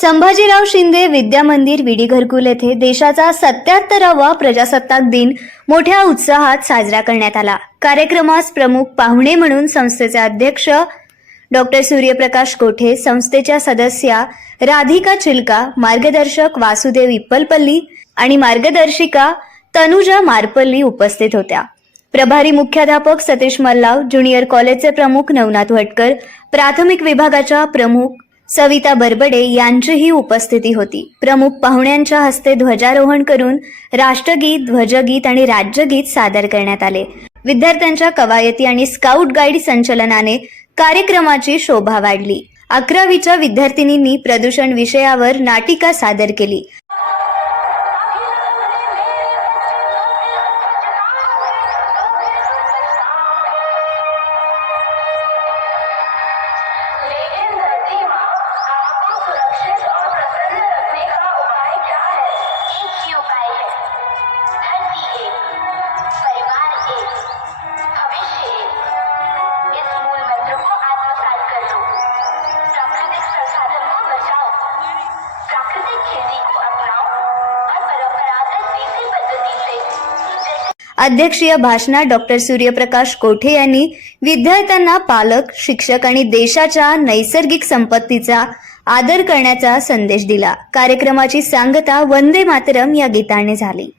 संभाजीराव शिंदे विद्या मंदिर विडी घरकुल येथे देशाचा सत्याहत्तरावा प्रजासत्ताक दिन मोठ्या उत्साहात साजरा करण्यात आला. कार्यक्रमास प्रमुख पाहुणे म्हणून संस्थेचे अध्यक्ष डॉक्टर सूर्यप्रकाश कोठे संस्थेच्या सदस्या राधिका चिलका मार्गदर्शक वासुदेव इप्पलपल्ली आणि मार्गदर्शिका तनुजा मारपल्ली उपस्थित होत्या. प्रभारी मुख्याध्यापक सतीश मल्लाव ज्युनियर कॉलेजचे प्रमुख नवनाथ भटकर प्राथमिक विभागाच्या प्रमुख सविता बरबडे यांचीही उपस्थिती होती. प्रमुख पाहुण्यांच्या हस्ते ध्वजारोहण करून राष्ट्रगीत ध्वजगीत आणि राज्यगीत सादर करण्यात आले. विद्यार्थ्यांच्या कवायती आणि स्काउट गाईड संचलनाने कार्यक्रमाची शोभा वाढली. अकरावीच्या विद्यार्थिनींनी प्रदूषण विषयावर नाटिका सादर केली. अध्यक्षीय भाषणात डॉक्टर सूर्यप्रकाश कोठे यांनी विद्यार्थ्यांना पालक शिक्षक आणि देशाच्या नैसर्गिक संपत्तीचा आदर करण्याचा संदेश दिला. कार्यक्रमाची सांगता वंदे मातरम या गीताने झाली.